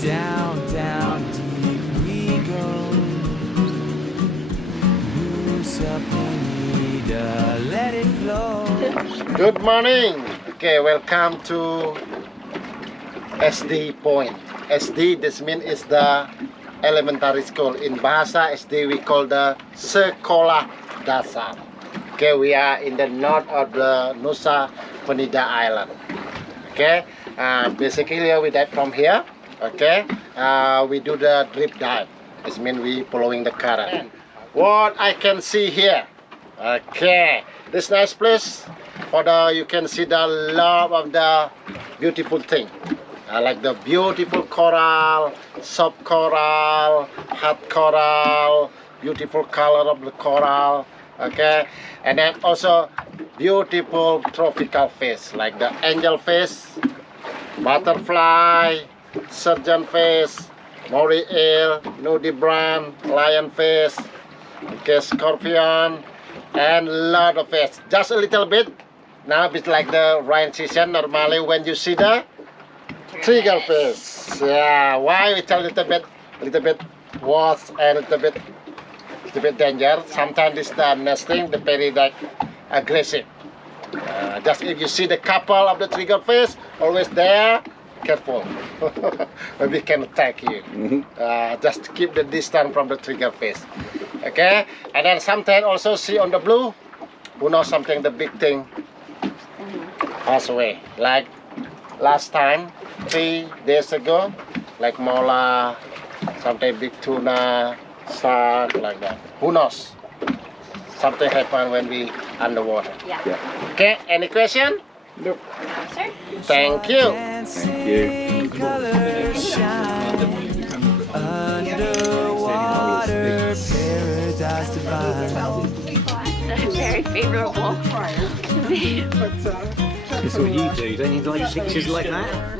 Down, down deep we go. Nusa Penida, let it flow. Good morning. Okay, welcome to SD point. SD, this means is the elementary school. In Bahasa SD we call the Sekolah Dasar. Okay, we are in the north of the Nusa Penida Island. Okay, basically we dive from here. Okay, we do the drip dive. This means we following the current. What I can see here. Okay, this nice place. For the you can see the lot of the beautiful thing. Like the beautiful coral, soft coral, hard coral, beautiful color of the coral. Okay, and then also beautiful tropical fish like the angel fish, butterfly, surgeon fish, moray eel, nudibranch, lionfish, okay, scorpion, and lot of fish. Just a little bit. Now it's like the rain season. Normally when you see the triggerfish, yeah. Why it's a little bit worse and a little bit danger. Sometimes it's the nesting, the very like aggressive. Just if you see the couple of the triggerfish, always there, careful. Maybe can attack you. Just keep the distance from the triggerfish. Okay, and then sometimes also see on the blue, who knows something, the big thing pass away. Like last time, 3 days ago, like Mola, sometimes big tuna, shark, like that. Who knows? Something happen when we underwater. Yeah. Okay, any question? No, sir. Thank you. Dancing colors shine. Underwater paradise divine. Very favorable. That's what you do, don't you like pictures like that?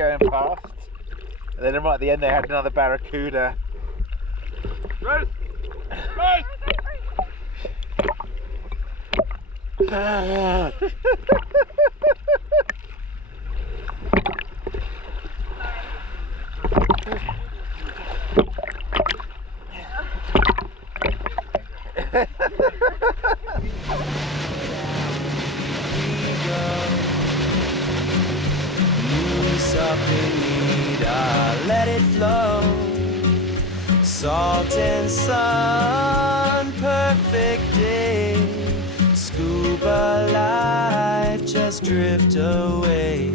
going past. And then right at the end they had another barracuda. Rose! Rose! Nusa Penida, let it flow. Salt and sun, perfect day. Scuba life, just drift away.